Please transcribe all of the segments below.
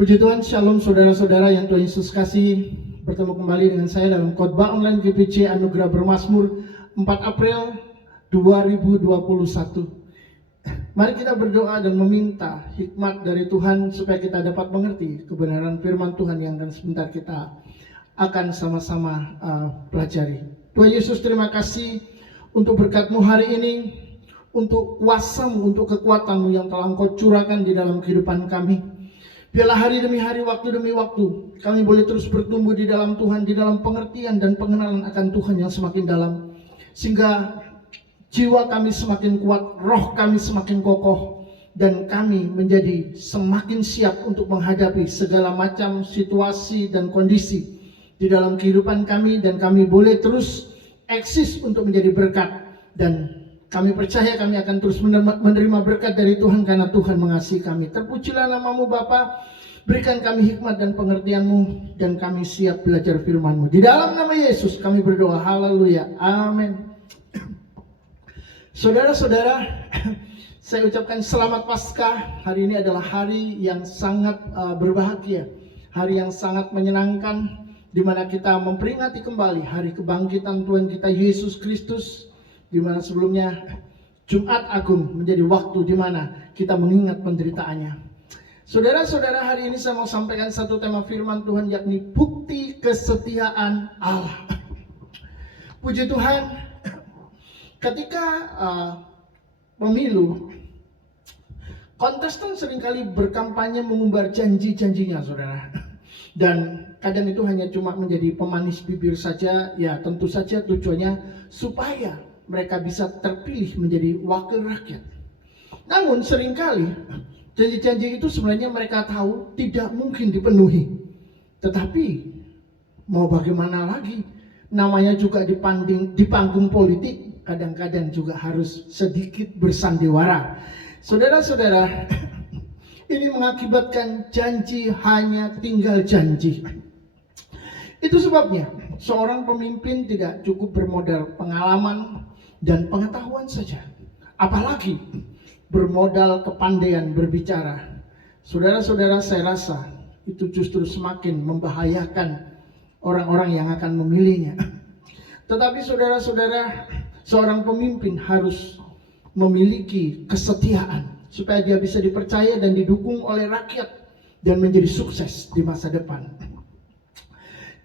Puji Tuhan, Shalom saudara-saudara yang Tuhan Yesus kasih. Bertemu kembali dengan saya dalam khotbah online GPC Anugerah Bermazmur 4 April 2021. Mari kita berdoa dan meminta hikmat dari Tuhan supaya kita dapat mengerti kebenaran firman Tuhan yang akan sebentar kita akan sama-sama pelajari. Tuhan Yesus, terima kasih untuk berkat-Mu hari ini, untuk kuasa-Mu, untuk kekuatan-Mu yang telah Engkau curahkan di dalam kehidupan kami. Biarlah hari demi hari, waktu demi waktu, kami boleh terus bertumbuh di dalam Tuhan, di dalam pengertian dan pengenalan akan Tuhan yang semakin dalam. Sehingga jiwa kami semakin kuat, roh kami semakin kokoh, dan kami menjadi semakin siap untuk menghadapi segala macam situasi dan kondisi di dalam kehidupan kami. Dan kami boleh terus eksis untuk menjadi berkat. Dan kami percaya kami akan terus menerima berkat dari Tuhan karena Tuhan mengasihi kami. Terpujilah nama-Mu Bapa, berikan kami hikmat dan pengertian-Mu, dan kami siap belajar firman-Mu. Di dalam nama Yesus kami berdoa, haleluya, amin. Saudara-saudara, saya ucapkan selamat Paskah. Hari ini adalah hari yang sangat berbahagia, hari yang sangat menyenangkan, di mana kita memperingati kembali hari kebangkitan Tuhan kita Yesus Kristus, di mana sebelumnya Jumat Agung menjadi waktu di mana kita mengingat penderitaannya. Saudara-saudara, hari ini saya mau sampaikan satu tema firman Tuhan, yakni bukti kesetiaan Allah. Puji Tuhan, ketika pemilu, kontestan seringkali berkampanye mengumbar janji-janjinya, saudara. Dan kadang itu hanya cuma menjadi pemanis bibir saja. Ya tentu saja tujuannya supaya mereka bisa terpilih menjadi wakil rakyat. Namun seringkali janji-janji itu sebenarnya mereka tahu tidak mungkin dipenuhi. Tetapi mau bagaimana lagi, namanya juga di panggung politik, kadang-kadang juga harus sedikit bersandiwara. Saudara-saudara, ini mengakibatkan janji hanya tinggal janji. Itu sebabnya seorang pemimpin tidak cukup bermodal pengalaman dan pengetahuan saja, apalagi bermodal kepandaian berbicara. Saudara-saudara, saya rasa itu justru semakin membahayakan orang-orang yang akan memilihnya. Tetapi saudara-saudara, seorang pemimpin harus memiliki kesetiaan supaya dia bisa dipercaya dan didukung oleh rakyat dan menjadi sukses di masa depan.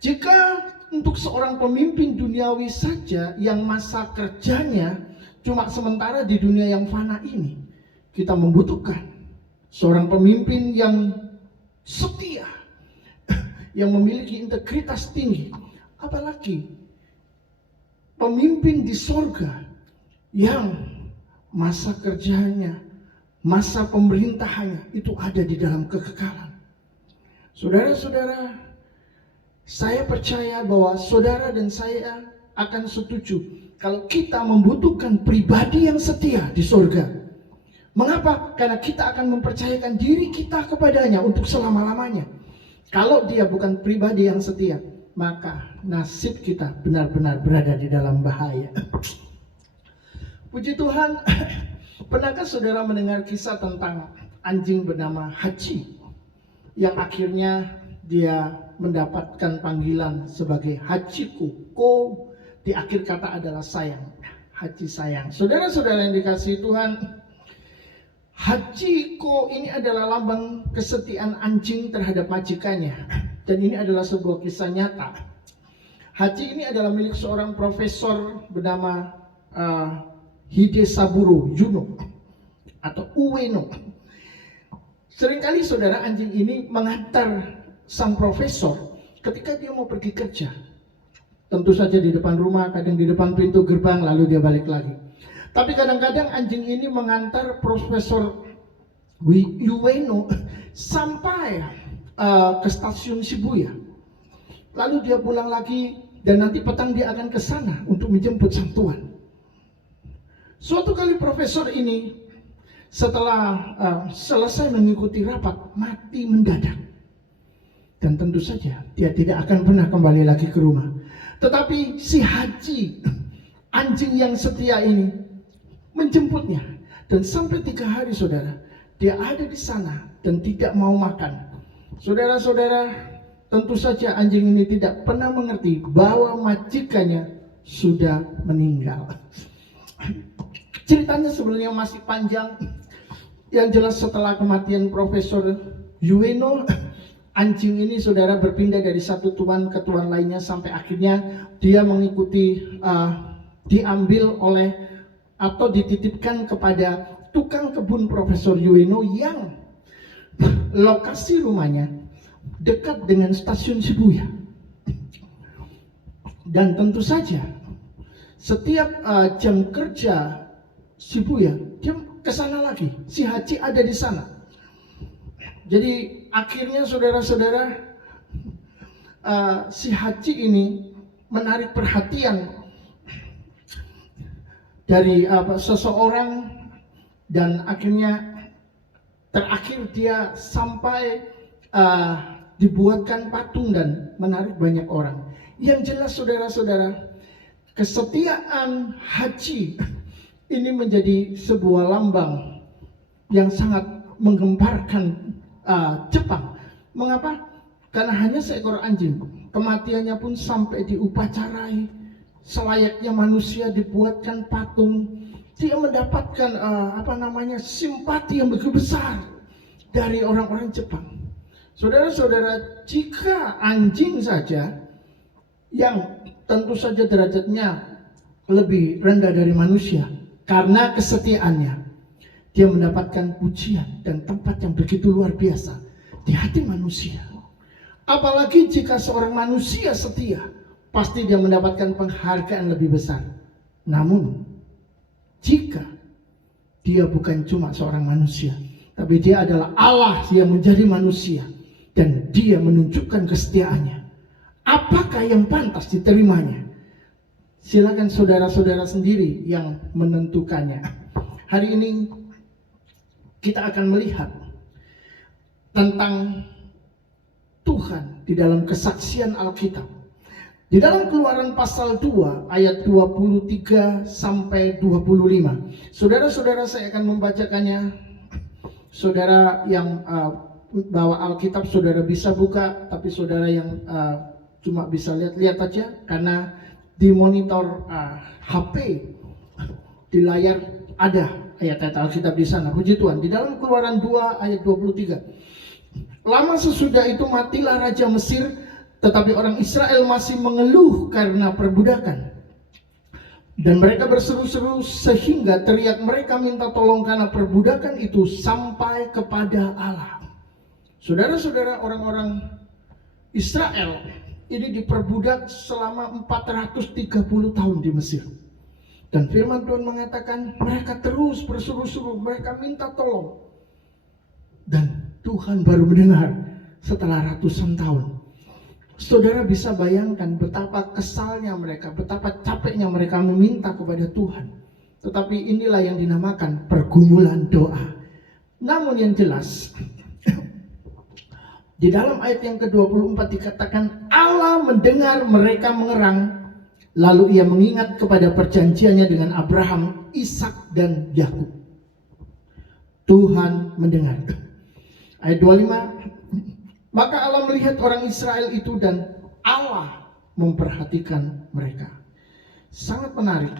Jika untuk seorang pemimpin duniawi saja yang masa kerjanya cuma sementara di dunia yang fana ini, kita membutuhkan seorang pemimpin yang setia, yang memiliki integritas tinggi, apalagi pemimpin di sorga yang masa kerjanya, masa pemerintahannya itu ada di dalam kekekalan. Saudara-saudara, saya percaya bahwa saudara dan saya akan setuju kalau kita membutuhkan pribadi yang setia di surga. Mengapa? Karena kita akan mempercayakan diri kita kepadanya untuk selama-lamanya. Kalau dia bukan pribadi yang setia, maka nasib kita benar-benar berada di dalam bahaya. Puji Tuhan, pernahkah saudara mendengar kisah tentang anjing bernama Hachi, yang akhirnya dia mendapatkan panggilan sebagai Hachiko. Ko di akhir kata adalah sayang. Hachi sayang. Saudara-saudara yang dikasihi Tuhan, Hachiko ini adalah lambang kesetiaan anjing terhadap majikannya. Dan ini adalah sebuah kisah nyata. Hachi ini adalah milik seorang profesor bernama Hidesaburo Yuno atau Ueno. Seringkali saudara, anjing ini mengantar sang profesor ketika dia mau pergi kerja. Tentu saja di depan rumah, kadang di depan pintu gerbang, lalu dia balik lagi. Tapi kadang-kadang anjing ini mengantar Profesor Ueno sampai ke stasiun Shibuya. Lalu dia pulang lagi, dan nanti petang dia akan ke sana untuk menjemput sang tuan. Suatu kali profesor ini setelah selesai mengikuti rapat, mati mendadak. Dan tentu saja dia tidak akan pernah kembali lagi ke rumah. Tetapi si Haji, anjing yang setia ini, menjemputnya. Dan sampai 3 hari saudara, dia ada di sana dan tidak mau makan. Saudara-saudara, tentu saja anjing ini tidak pernah mengerti bahwa majikannya sudah meninggal. Ceritanya sebenarnya masih panjang. Yang jelas setelah kematian Profesor Ueno, anjing ini saudara berpindah dari satu tuan ke tuan lainnya sampai akhirnya dia mengikuti diambil oleh atau dititipkan kepada tukang kebun Profesor Ueno yang lokasi rumahnya dekat dengan stasiun Shibuya. Dan tentu saja setiap jam kerja Shibuya dia kesana lagi, si Haji ada di sana. Jadi akhirnya saudara-saudara, si Haji ini menarik perhatian dari seseorang, dan akhirnya terakhir dia sampai dibuatkan patung dan menarik banyak orang. Yang jelas saudara-saudara, kesetiaan Haji ini menjadi sebuah lambang yang sangat menggemparkan Jepang. Mengapa? Karena hanya seekor anjing, kematiannya pun sampai diupacarai, selayaknya manusia dibuatkan patung. Dia mendapatkan simpati yang begitu besar dari orang-orang Jepang. Saudara-saudara, jika anjing saja yang tentu saja derajatnya lebih rendah dari manusia, karena kesetiaannya, dia mendapatkan pujian dan tempat yang begitu luar biasa di hati manusia. Apalagi jika seorang manusia setia, pasti dia mendapatkan penghargaan lebih besar. Namun, jika dia bukan cuma seorang manusia, tapi dia adalah Allah yang menjadi manusia, dan dia menunjukkan kesetiaannya, apakah yang pantas diterimanya? Silakan saudara-saudara sendiri yang menentukannya. Hari ini kita akan melihat tentang Tuhan di dalam kesaksian Alkitab. Di dalam Keluaran pasal 2 ayat 23 sampai 25. Saudara-saudara, saya akan membacakannya. Saudara yang bawa Alkitab, saudara bisa buka, tapi saudara yang cuma bisa lihat-lihat aja, karena di monitor HP di layar ada ayat-ayat Alkitab di sana. Puji Tuhan. Di dalam Keluaran 2 ayat 23. Lama sesudah itu matilah Raja Mesir, tetapi orang Israel masih mengeluh karena perbudakan. Dan mereka berseru-seru sehingga teriak mereka minta tolong karena perbudakan itu sampai kepada Allah. Saudara-saudara, orang-orang Israel ini diperbudak selama 430 tahun di Mesir. Dan firman Tuhan mengatakan mereka terus berseru-seru, mereka minta tolong. Dan Tuhan baru mendengar setelah ratusan tahun. Saudara bisa bayangkan betapa kesalnya mereka, betapa capeknya mereka meminta kepada Tuhan. Tetapi inilah yang dinamakan pergumulan doa. Namun yang jelas, di dalam ayat yang ke-24 dikatakan Allah mendengar mereka mengerang, lalu ia mengingat kepada perjanjiannya dengan Abraham, Ishak dan Yakub. Tuhan mendengar. Ayat 25, maka Allah melihat orang Israel itu dan Allah memperhatikan mereka. Sangat menarik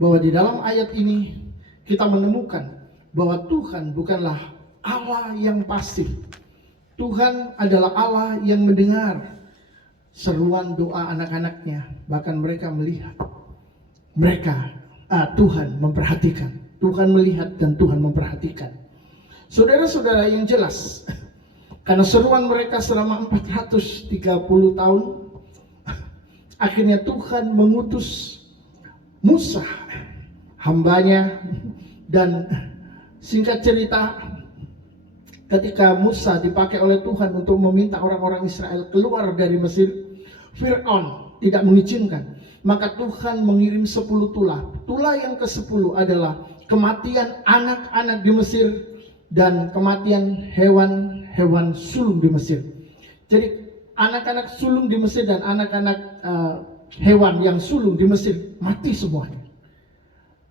bahwa di dalam ayat ini kita menemukan bahwa Tuhan bukanlah Allah yang pasif. Tuhan adalah Allah yang mendengar seruan doa anak-anaknya. Bahkan mereka melihat. Tuhan memperhatikan. Tuhan melihat dan Tuhan memperhatikan. Saudara-saudara yang jelas, karena seruan mereka selama 430 tahun, akhirnya Tuhan mengutus Musa, hambanya, dan singkat cerita, ketika Musa dipakai oleh Tuhan untuk meminta orang-orang Israel keluar dari Mesir, Fir'aun tidak mengizinkan. Maka Tuhan mengirim 10 tulah. Tulah yang ke-10 adalah kematian anak-anak di Mesir, dan kematian hewan-hewan sulung di Mesir. Jadi anak-anak sulung di Mesir dan anak-anak hewan yang sulung di Mesir mati semuanya.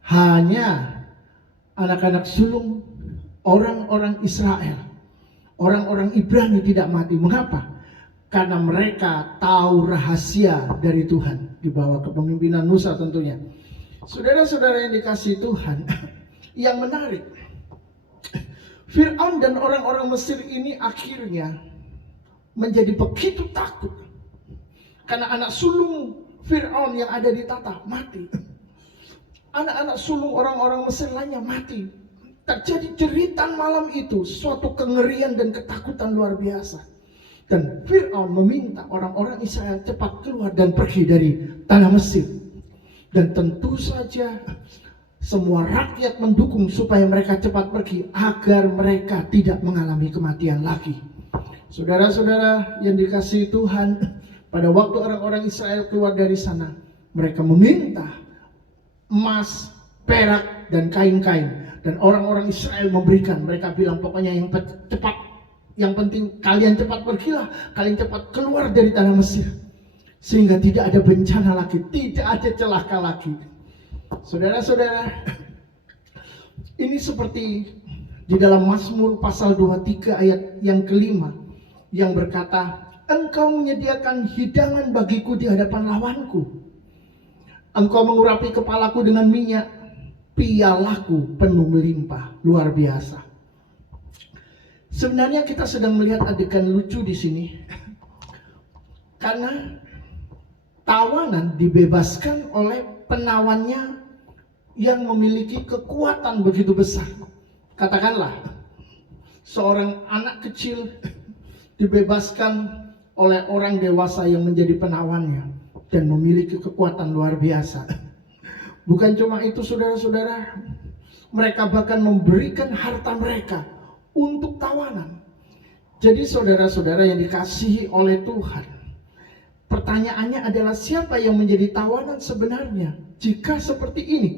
Hanya anak-anak sulung orang-orang Israel, orang-orang Ibrani tidak mati. Mengapa? Karena mereka tahu rahasia dari Tuhan di bawah kepemimpinan Musa tentunya. Saudara-saudara yang dikasihi Tuhan, yang menarik, Fir'aun dan orang-orang Mesir ini akhirnya menjadi begitu takut karena anak sulung Fir'aun yang ada di Tata mati. Anak-anak sulung orang-orang Mesir lainnya mati. Terjadi jeritan malam itu, suatu kengerian dan ketakutan luar biasa. Dan Fir'aun meminta orang-orang Israel cepat keluar dan pergi dari tanah Mesir. Dan tentu saja semua rakyat mendukung supaya mereka cepat pergi agar mereka tidak mengalami kematian lagi. Saudara-saudara yang dikasihi Tuhan, pada waktu orang-orang Israel keluar dari sana, mereka meminta emas, perak, dan kain-kain. Dan orang-orang Israel memberikan. Mereka bilang pokoknya yang cepat, yang penting kalian cepat pergilah, kalian cepat keluar dari tanah Mesir, sehingga tidak ada bencana lagi, tidak ada celaka lagi. Saudara-saudara, ini seperti di dalam Mazmur pasal 23 ayat yang kelima, yang berkata, Engkau menyediakan hidangan bagiku di hadapan lawanku. Engkau mengurapi kepalaku dengan minyak, pialaku penuh melimpah. Luar biasa. Sebenarnya kita sedang melihat adegan lucu di sini, karena tawanan dibebaskan oleh penawannya yang memiliki kekuatan begitu besar. Katakanlah seorang anak kecil dibebaskan oleh orang dewasa yang menjadi penawannya dan memiliki kekuatan luar biasa. Bukan cuma itu, saudara-saudara, mereka bahkan memberikan harta mereka untuk tawanan. Jadi saudara-saudara yang dikasihi oleh Tuhan, pertanyaannya adalah siapa yang menjadi tawanan sebenarnya jika seperti ini?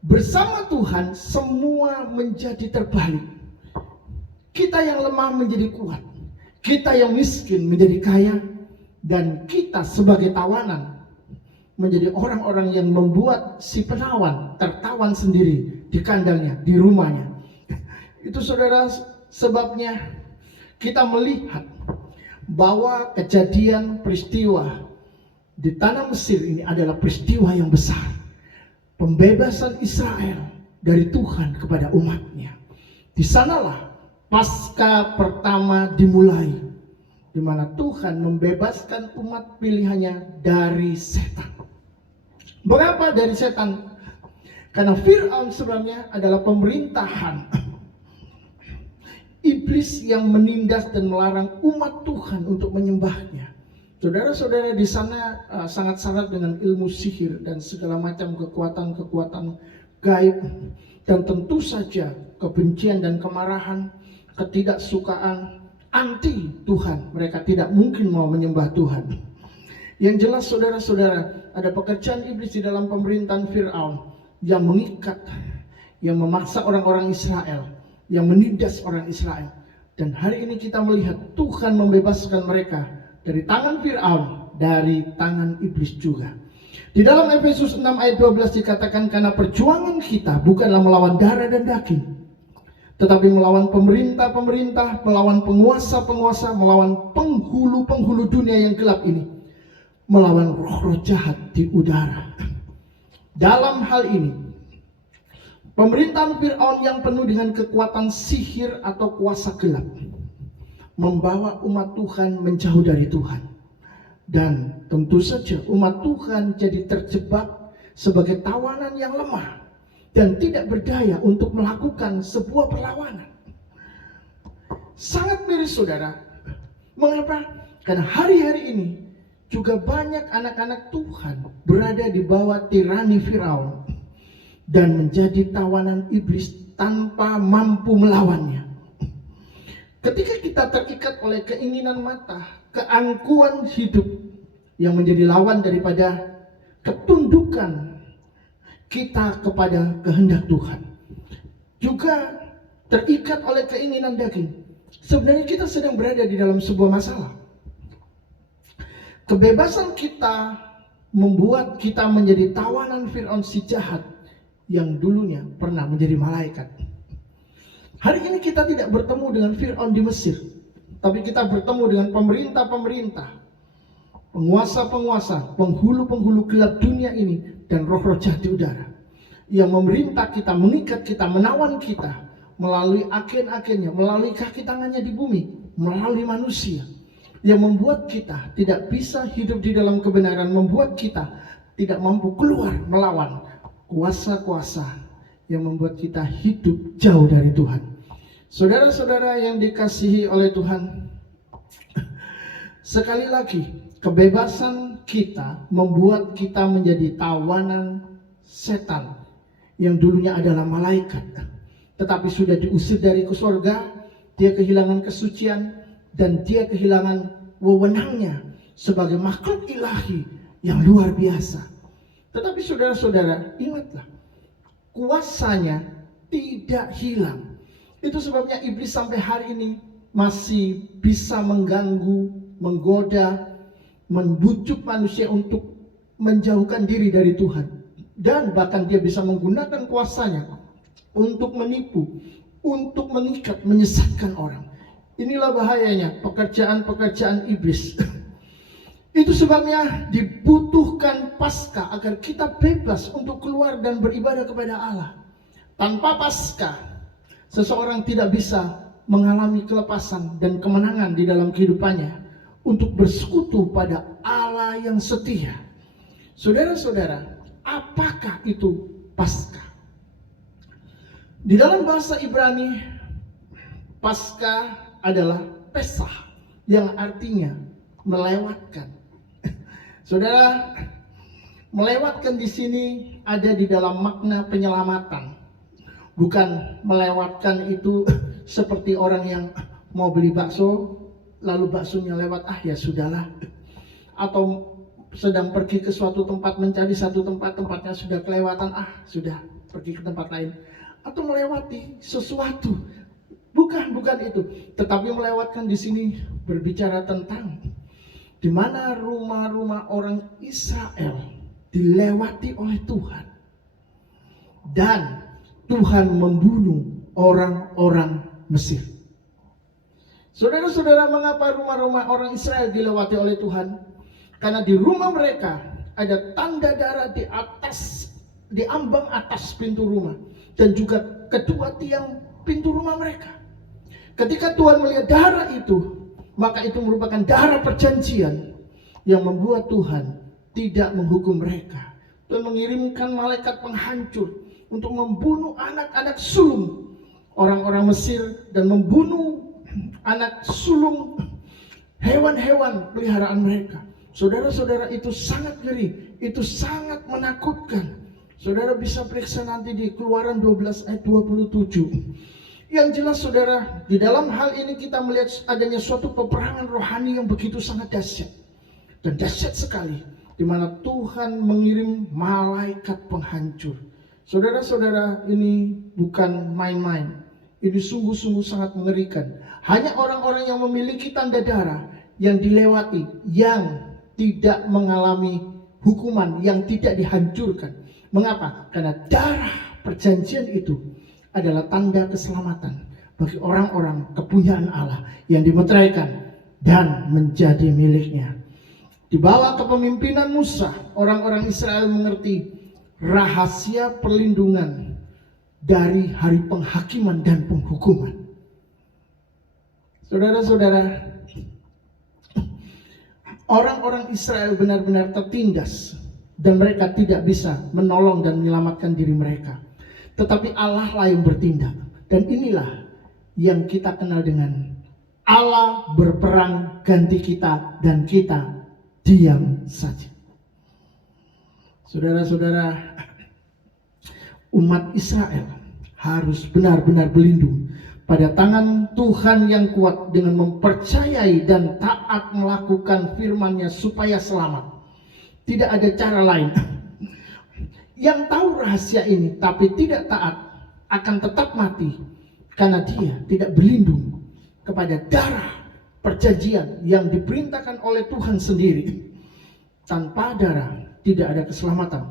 Bersama Tuhan semua menjadi terbalik. Kita yang lemah menjadi kuat, kita yang miskin menjadi kaya, dan kita sebagai tawanan menjadi orang-orang yang membuat si penawan tertawan sendiri di kandangnya, di rumahnya. Itu saudara sebabnya kita melihat bahwa kejadian peristiwa di tanah Mesir ini adalah peristiwa yang besar. Pembebasan Israel dari Tuhan kepada umatnya. Di sanalah Paskah pertama dimulai, di mana Tuhan membebaskan umat pilihannya dari setan. Mengapa dari setan? Karena Fir'aun sebenarnya adalah pemerintahan iblis yang menindas dan melarang umat Tuhan untuk menyembahnya. Saudara-saudara di sana sangat syarat dengan ilmu sihir dan segala macam kekuatan-kekuatan gaib, dan tentu saja kebencian dan kemarahan, ketidaksukaan, anti Tuhan. Mereka tidak mungkin mau menyembah Tuhan. Yang jelas saudara-saudara, ada pekerjaan iblis di dalam pemerintahan Fir'aun yang mengikat, yang memaksa orang-orang Israel, yang menindas orang Israel. Dan hari ini kita melihat Tuhan membebaskan mereka dari tangan Fir'aun, dari tangan iblis juga. Di dalam Efesus 6 ayat 12 dikatakan, karena perjuangan kita bukanlah melawan darah dan daging, tetapi melawan pemerintah-pemerintah, melawan penguasa-penguasa, melawan penghulu-penghulu dunia yang gelap ini, melawan roh-roh jahat di udara. Dalam hal ini, pemerintahan Fir'aun yang penuh dengan kekuatan sihir atau kuasa gelap membawa umat Tuhan menjauh dari Tuhan. Dan tentu saja umat Tuhan jadi terjebak sebagai tawanan yang lemah dan tidak berdaya untuk melakukan sebuah perlawanan. Sangat miris saudara. Mengapa? Karena hari-hari ini juga banyak anak-anak Tuhan berada di bawah tirani Firaun dan menjadi tawanan iblis tanpa mampu melawannya. Ketika kita terikat oleh keinginan mata, keangkuhan hidup yang menjadi lawan daripada ketundukan kita kepada kehendak Tuhan. Juga terikat oleh keinginan daging. Sebenarnya kita sedang berada di dalam sebuah masalah. Kebebasan kita membuat kita menjadi tawanan Fir'aun si jahat yang dulunya pernah menjadi malaikat. Hari ini kita tidak bertemu dengan Fir'aun di Mesir, tapi kita bertemu dengan pemerintah-pemerintah, penguasa-penguasa, penghulu-penghulu gelap dunia ini, dan roh-roh jahat di udara yang memerintah kita, mengikat kita, menawan kita melalui agen-agennya, melalui kaki tangannya di bumi, melalui manusia, yang membuat kita tidak bisa hidup di dalam kebenaran, membuat kita tidak mampu keluar melawan kuasa-kuasa yang membuat kita hidup jauh dari Tuhan. Saudara-saudara yang dikasihi oleh Tuhan, sekali lagi, kebebasan kita membuat kita menjadi tawanan setan yang dulunya adalah malaikat, tetapi sudah diusir dari surga. Dia kehilangan kesucian dan dia kehilangan wewenangnya sebagai makhluk ilahi yang luar biasa. Tetapi saudara-saudara, ingatlah, kuasanya tidak hilang. Itu sebabnya iblis sampai hari ini masih bisa mengganggu, menggoda, membujuk manusia untuk menjauhkan diri dari Tuhan. Dan bahkan dia bisa menggunakan kuasanya untuk menipu, untuk mengikat, menyesatkan orang. Inilah bahayanya pekerjaan-pekerjaan iblis. Itu sebabnya dibutuhkan Paskah agar kita bebas untuk keluar dan beribadah kepada Allah. Tanpa Paskah, seseorang tidak bisa mengalami kelepasan dan kemenangan di dalam kehidupannya untuk bersekutu pada Allah yang setia. Saudara-saudara, apakah itu Paskah? Di dalam bahasa Ibrani, Paskah adalah Pesah, yang artinya melewatkan. Saudara, melewatkan di sini ada di dalam makna penyelamatan. Bukan melewatkan itu seperti orang yang mau beli bakso, lalu baksonya lewat, ya sudahlah. Atau sedang pergi ke suatu tempat, mencari satu tempat, tempatnya sudah kelewatan, sudah pergi ke tempat lain. Atau melewati sesuatu. Bukan itu. Tetapi melewatkan di sini berbicara tentang di mana rumah-rumah orang Israel dilewati oleh Tuhan. Dan Tuhan membunuh orang-orang Mesir. Saudara-saudara, mengapa rumah-rumah orang Israel dilewati oleh Tuhan? Karena di rumah mereka ada tanda darah di ambang atas pintu rumah, dan juga kedua tiang pintu rumah mereka. Ketika Tuhan melihat darah itu, maka itu merupakan darah perjanjian yang membuat Tuhan tidak menghukum mereka. Tuhan mengirimkan malaikat penghancur untuk membunuh anak-anak sulung orang-orang Mesir dan membunuh anak sulung hewan-hewan peliharaan mereka. Saudara-saudara, itu sangat ngeri, itu sangat menakutkan. Saudara bisa periksa nanti di Keluaran 12 ayat 27. Yang jelas saudara, di dalam hal ini kita melihat adanya suatu peperangan rohani yang begitu sangat dahsyat. Dan dahsyat sekali, di mana Tuhan mengirim malaikat penghancur. Saudara-saudara, ini bukan main-main. Ini sungguh-sungguh sangat mengerikan. Hanya orang-orang yang memiliki tanda darah yang dilewati, yang tidak mengalami hukuman, yang tidak dihancurkan. Mengapa? Karena darah perjanjian itu adalah tanda keselamatan bagi orang-orang kepunyaan Allah yang dimeteraikan dan menjadi miliknya. Di bawah kepemimpinan Musa, orang-orang Israel mengerti rahasia perlindungan dari hari penghakiman dan penghukuman. Saudara-saudara, orang-orang Israel benar-benar tertindas dan mereka tidak bisa menolong dan menyelamatkan diri mereka. Tetapi Allah lah yang bertindak. Dan inilah yang kita kenal dengan Allah berperang ganti kita dan kita diam saja. Saudara-saudara, umat Israel harus benar-benar berlindung pada tangan Tuhan yang kuat dengan mempercayai dan taat melakukan firman-Nya supaya selamat. Tidak ada cara lain. Yang tahu rahasia ini tapi tidak taat akan tetap mati, karena dia tidak berlindung kepada darah perjanjian yang diperintahkan oleh Tuhan sendiri. Tanpa darah tidak ada keselamatan.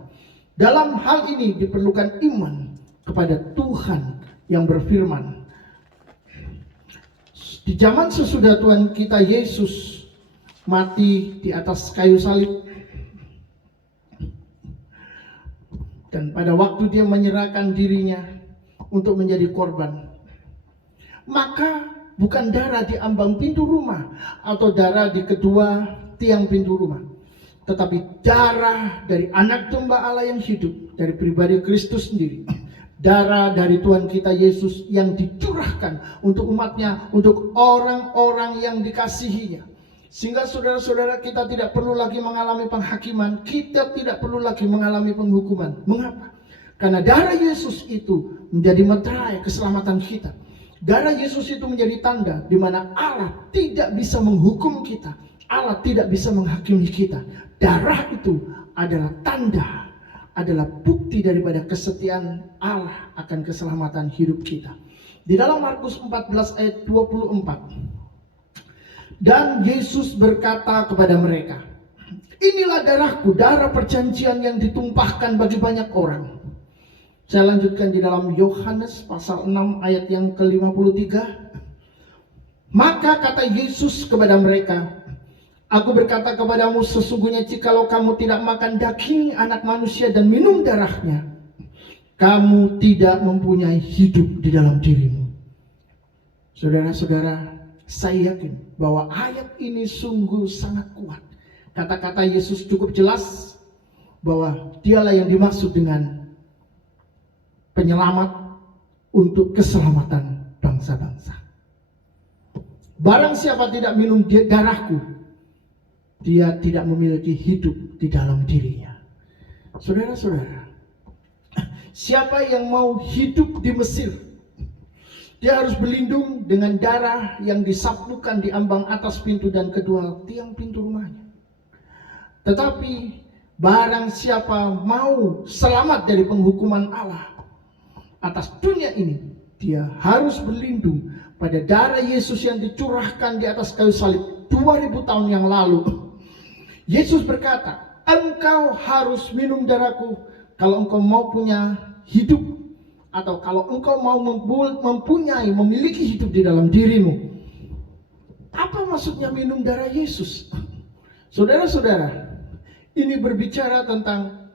Dalam hal ini diperlukan iman kepada Tuhan yang berfirman. Di zaman sesudah Tuhan kita Yesus mati di atas kayu salib, dan pada waktu dia menyerahkan dirinya untuk menjadi korban, maka bukan darah di ambang pintu rumah atau darah di kedua tiang pintu rumah, tetapi darah dari anak domba Allah yang hidup, dari pribadi Kristus sendiri. Darah dari Tuhan kita Yesus yang dicurahkan untuk umatnya, untuk orang-orang yang dikasihinya. Sehingga saudara-saudara, kita tidak perlu lagi mengalami penghakiman, kita tidak perlu lagi mengalami penghukuman. Mengapa? Karena darah Yesus itu menjadi meterai keselamatan kita. Darah Yesus itu menjadi tanda di mana Allah tidak bisa menghukum kita, Allah tidak bisa menghakimi kita. Darah itu adalah tanda, adalah bukti daripada kesetiaan Allah akan keselamatan hidup kita. Di dalam Markus 14 ayat 24. Dan Yesus berkata kepada mereka, inilah darahku, darah perjanjian yang ditumpahkan bagi banyak orang. Saya lanjutkan di dalam Yohanes pasal 6 ayat yang ke-53. Maka kata Yesus kepada mereka, aku berkata kepadamu, sesungguhnya jikalau kamu tidak makan daging anak manusia dan minum darahnya, kamu tidak mempunyai hidup di dalam dirimu. Saudara-saudara, saya yakin bahwa ayat ini sungguh sangat kuat. Kata-kata Yesus cukup jelas bahwa dialah yang dimaksud dengan penyelamat untuk keselamatan bangsa-bangsa. Barang siapa tidak minum darahku, dia tidak memiliki hidup di dalam dirinya. Saudara-saudara, siapa yang mau hidup di Mesir, dia harus berlindung dengan darah yang disapukan di ambang atas pintu dan kedua tiang pintu rumahnya. Tetapi barang siapa mau selamat dari penghukuman Allah atas dunia ini, dia harus berlindung pada darah Yesus yang dicurahkan di atas kayu salib 2000 tahun yang lalu. Yesus berkata, engkau harus minum darahku kalau engkau mau punya hidup, atau kalau engkau mau memiliki hidup di dalam dirimu. Apa maksudnya minum darah Yesus? Saudara-saudara, ini berbicara tentang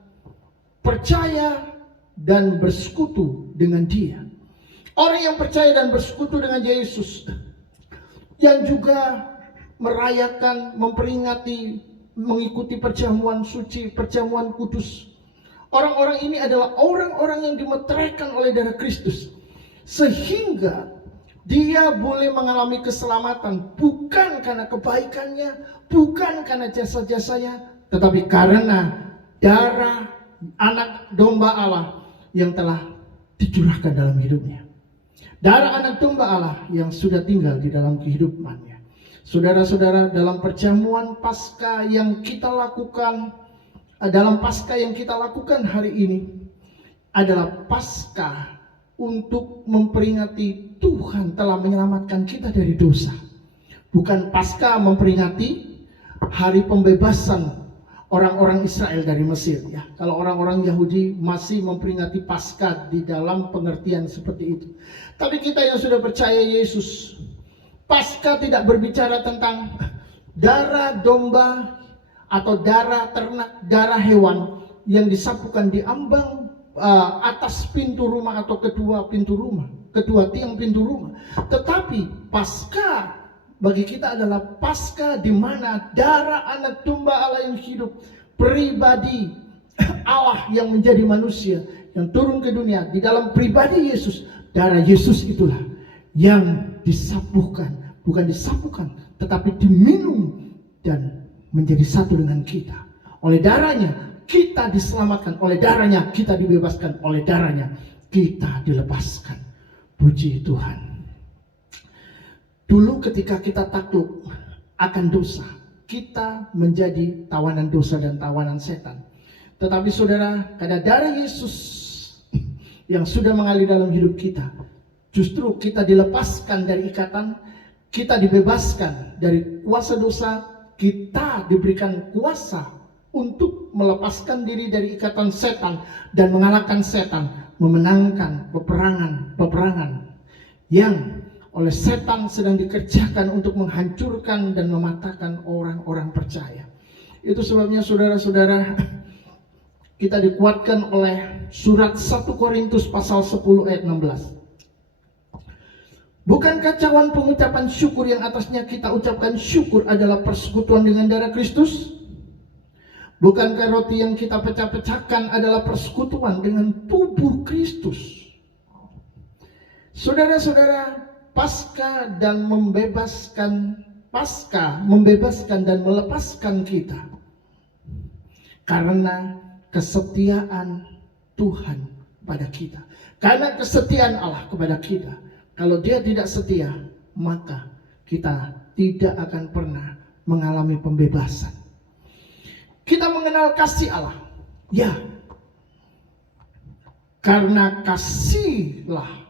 percaya dan bersekutu dengan Dia. Orang yang percaya dan bersekutu dengan Yesus, yang juga merayakan, memperingati, mengikuti perjamuan suci, perjamuan kudus. Orang-orang ini adalah orang-orang yang dimeteraikan oleh darah Kristus, sehingga dia boleh mengalami keselamatan bukan karena kebaikannya, bukan karena jasa-jasanya, tetapi karena darah anak domba Allah yang telah dicurahkan dalam hidupnya. Darah anak domba Allah yang sudah tinggal di dalam kehidupannya. Saudara-saudara, dalam perjamuan Paskah yang kita lakukan, hari ini adalah Paskah untuk memperingati Tuhan telah menyelamatkan kita dari dosa. Bukan Paskah memperingati hari pembebasan orang-orang Israel dari Mesir, ya. Kalau orang-orang Yahudi masih memperingati Paskah di dalam pengertian seperti itu. Tapi kita yang sudah percaya Yesus, Paskah tidak berbicara tentang darah domba atau darah ternak, darah hewan yang disapukan di ambang atas pintu rumah atau kedua tiang pintu rumah. Tetapi Paskah bagi kita adalah Paskah di mana darah anak domba Allah yang hidup, pribadi Allah yang menjadi manusia, yang turun ke dunia di dalam pribadi Yesus. Darah Yesus itulah yang disapukan, bukan disapukan, tetapi diminum dan menjadi satu dengan kita. Oleh darahnya kita diselamatkan, oleh darahnya kita dibebaskan, oleh darahnya kita dilepaskan. Puji Tuhan. Dulu ketika kita takluk akan dosa, kita menjadi tawanan dosa dan tawanan setan. Tetapi saudara, karena darah Yesus yang sudah mengalir dalam hidup kita, justru kita dilepaskan dari ikatan, kita dibebaskan dari kuasa dosa, kita diberikan kuasa untuk melepaskan diri dari ikatan setan dan mengalahkan setan, memenangkan peperangan yang oleh setan sedang dikerjakan untuk menghancurkan dan mematahkan orang-orang percaya. Itu sebabnya saudara-saudara, kita dikuatkan oleh surat 1 Korintus pasal 10 ayat 16. Bukankah cawan pengucapan syukur yang atasnya kita ucapkan syukur adalah persekutuan dengan darah Kristus? Bukankah roti yang kita pecah-pecahkan adalah persekutuan dengan tubuh Kristus? Saudara-saudara, Paskah membebaskan dan melepaskan kita karena kesetiaan Tuhan pada kita, karena kesetiaan Allah kepada kita. Kalau Dia tidak setia, maka kita tidak akan pernah mengalami pembebasan. Kita mengenal kasih Allah, ya, karena kasihlah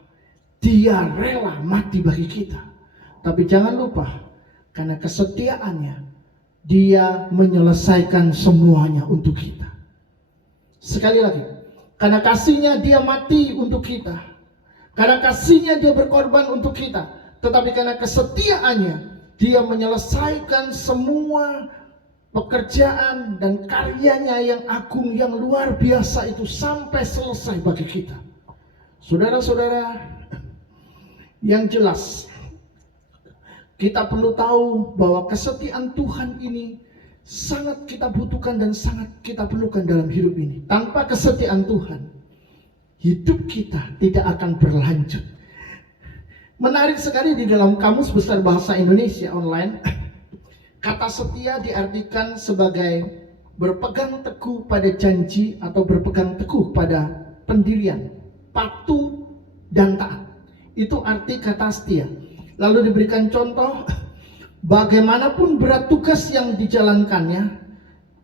Dia rela mati bagi kita. Tapi jangan lupa, karena kesetiaannya Dia menyelesaikan semuanya untuk kita. Sekali lagi, karena kasihnya Dia mati untuk kita, karena kasihnya Dia berkorban untuk kita. Tetapi karena kesetiaannya Dia menyelesaikan semua pekerjaan dan karyanya yang agung, yang luar biasa itu sampai selesai bagi kita. Saudara-saudara, yang jelas kita perlu tahu bahwa kesetiaan Tuhan ini sangat kita butuhkan dan sangat kita perlukan dalam hidup ini. Tanpa kesetiaan Tuhan, hidup kita tidak akan berlanjut. Menarik sekali, di dalam Kamus Besar Bahasa Indonesia online, kata setia diartikan sebagai berpegang teguh pada janji atau berpegang teguh pada pendirian, patuh dan taat. Itu arti kata setia. Lalu diberikan contoh, bagaimanapun berat tugas yang dijalankannya,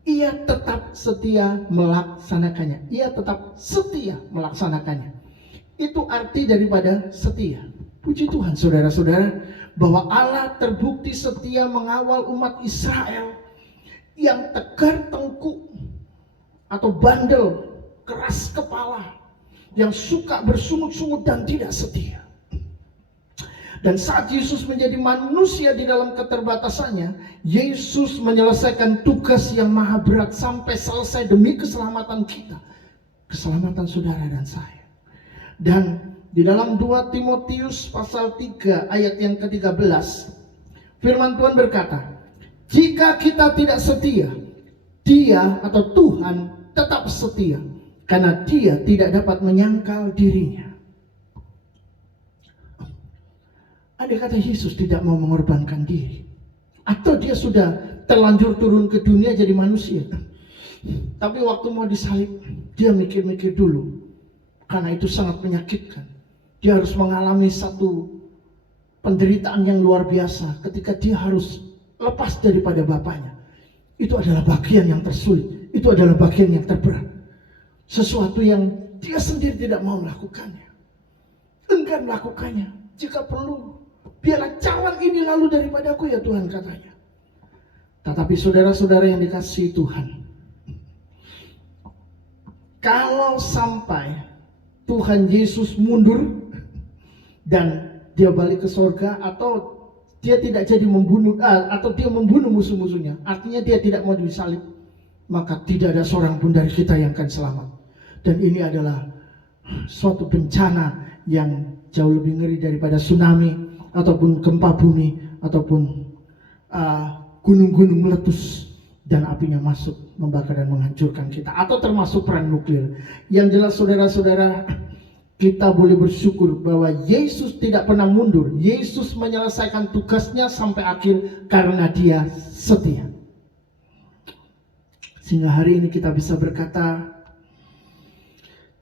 ia tetap setia melaksanakannya. Ia tetap setia melaksanakannya. Itu arti daripada setia. Puji Tuhan saudara-saudara, bahwa Allah terbukti setia mengawal umat Israel yang tegar tengkuk atau bandel, keras kepala, yang suka bersungut-sungut dan tidak setia. Dan saat Yesus menjadi manusia di dalam keterbatasannya, Yesus menyelesaikan tugas yang maha berat sampai selesai demi keselamatan kita, keselamatan saudara dan saya. Dan di dalam 2 Timotius pasal 3 ayat yang ke-13, firman Tuhan berkata, jika kita tidak setia, Dia atau Tuhan tetap setia, karena Dia tidak dapat menyangkal dirinya. Andai kata Yesus tidak mau mengorbankan diri, atau Dia sudah terlanjur turun ke dunia jadi manusia, tapi waktu mau disalib, Dia mikir-mikir dulu, karena itu sangat menyakitkan. Dia harus mengalami satu penderitaan yang luar biasa ketika Dia harus lepas daripada Bapaknya. Itu adalah bagian yang tersulit, itu adalah bagian yang terberat, sesuatu yang Dia sendiri tidak mau melakukannya, enggan melakukannya. Jika perlu, biarlah cawan ini lalu daripadaku ya Tuhan, katanya. Tetapi saudara-saudara yang dikasihi Tuhan, kalau sampai Tuhan Yesus mundur dan Dia balik ke sorga, atau Dia tidak jadi membunuh, atau Dia membunuh musuh-musuhnya, artinya Dia tidak mau disalib, maka tidak ada seorang pun dari kita yang akan selamat. Dan ini adalah suatu bencana yang jauh lebih ngeri daripada tsunami, ataupun gempa bumi, ataupun gunung-gunung meletus dan apinya masuk membakar dan menghancurkan kita, atau termasuk perang nuklir. Yang jelas saudara-saudara, kita boleh bersyukur bahwa Yesus tidak pernah mundur. Yesus menyelesaikan tugasnya sampai akhir karena Dia setia. Sehingga hari ini kita bisa berkata,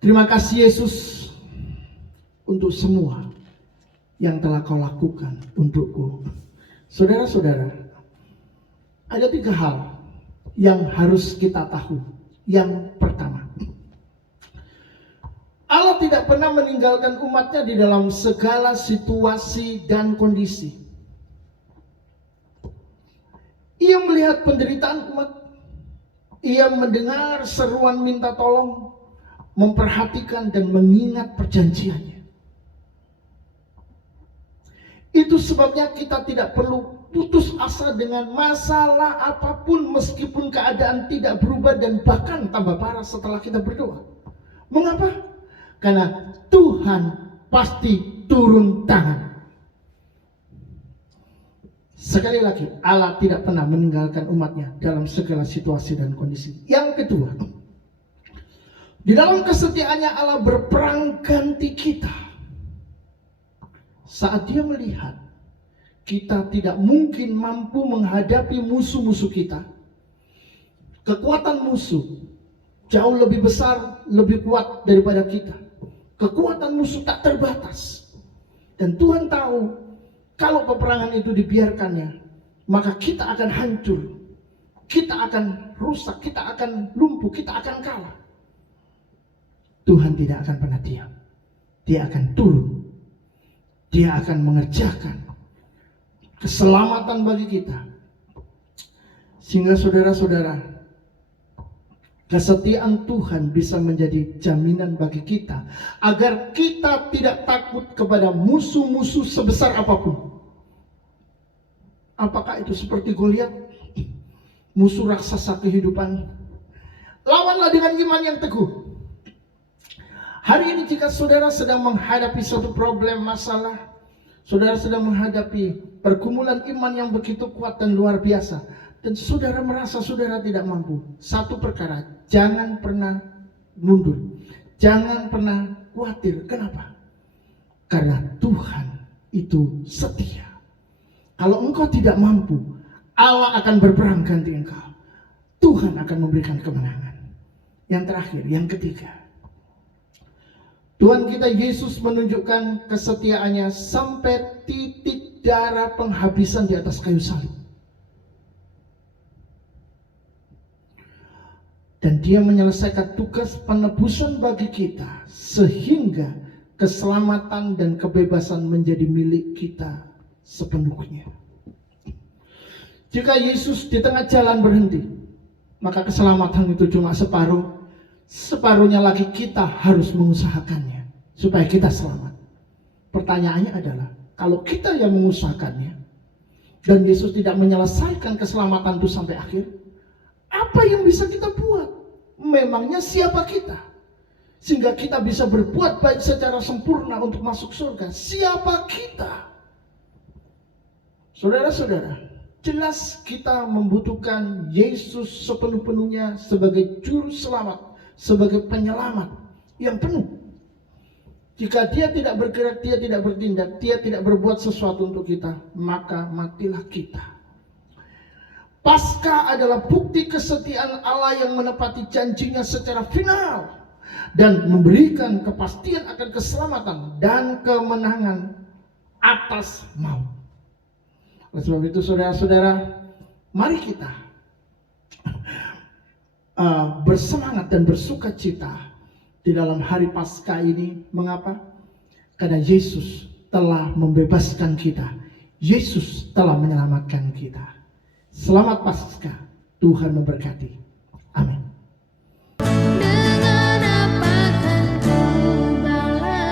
terima kasih Yesus untuk semua yang telah Kau lakukan untukku. Saudara-saudara, ada 3 hal yang harus kita tahu. Yang pertama, Allah tidak pernah meninggalkan umatnya di dalam segala situasi dan kondisi. Ia melihat penderitaan umat, ia mendengar seruan minta tolong, memperhatikan dan mengingat perjanjiannya. Itu sebabnya kita tidak perlu putus asa dengan masalah apapun meskipun keadaan tidak berubah dan bahkan tambah parah setelah kita berdoa. Mengapa? Karena Tuhan pasti turun tangan. Sekali lagi, Allah tidak pernah meninggalkan umatnya dalam segala situasi dan kondisi. Yang kedua, di dalam kesetiaannya Allah berperang ganti kita. Saat Dia melihat kita tidak mungkin mampu menghadapi musuh-musuh kita, kekuatan musuh jauh lebih besar, lebih kuat daripada kita. Kekuatan musuh tak terbatas. Dan Tuhan tahu, kalau peperangan itu dibiarkannya, maka kita akan hancur, kita akan rusak, kita akan lumpuh, kita akan kalah. Tuhan tidak akan pernah diam. Dia akan turun. Dia akan mengerjakan keselamatan bagi kita. Sehingga saudara-saudara, kesetiaan Tuhan bisa menjadi jaminan bagi kita agar kita tidak takut kepada musuh-musuh sebesar apapun. Apakah itu seperti Goliat, musuh raksasa kehidupan? Lawanlah dengan iman yang teguh. Hari ini jika saudara sedang menghadapi suatu problem, masalah, saudara sedang menghadapi pergumulan iman yang begitu kuat dan luar biasa, dan saudara merasa saudara tidak mampu, satu perkara, jangan pernah mundur, jangan pernah khawatir. Kenapa? Karena Tuhan itu setia. Kalau engkau tidak mampu, Allah akan berperang ganti engkau. Tuhan akan memberikan kemenangan. Yang terakhir, yang ketiga, Tuhan kita Yesus menunjukkan kesetiaannya sampai titik darah penghabisan di atas kayu salib. Dan Dia menyelesaikan tugas penebusan bagi kita, sehingga keselamatan dan kebebasan menjadi milik kita sepenuhnya. Jika Yesus di tengah jalan berhenti, maka keselamatan itu cuma separuh. Separuhnya lagi kita harus mengusahakannya supaya kita selamat. Pertanyaannya adalah, kalau kita yang mengusahakannya dan Yesus tidak menyelesaikan keselamatan itu sampai akhir, apa yang bisa kita buat? Memangnya siapa kita sehingga kita bisa berbuat baik secara sempurna untuk masuk surga? Siapa kita? Saudara-saudara, jelas kita membutuhkan Yesus sepenuh-penuhnya sebagai juru selamat, sebagai penyelamat yang penuh. Jika Dia tidak bergerak, Dia tidak bertindak, Dia tidak berbuat sesuatu untuk kita, maka matilah kita. Paskah adalah bukti kesetiaan Allah yang menepati janjinya secara final dan memberikan kepastian akan keselamatan dan kemenangan atas maut. Oleh sebab itu saudara-saudara, mari kita bersemangat dan bersuka cita di dalam hari Paskah ini. Mengapa? Karena Yesus telah membebaskan kita. Yesus telah menyelamatkan kita. Selamat Paskah. Tuhan memberkati. Amin. Dengan apa akan ku balas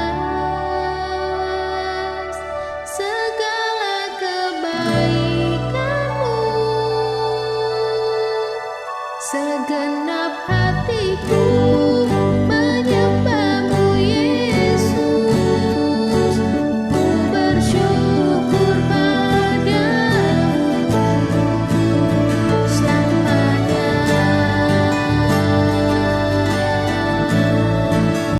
segala kebaikanmu, segenap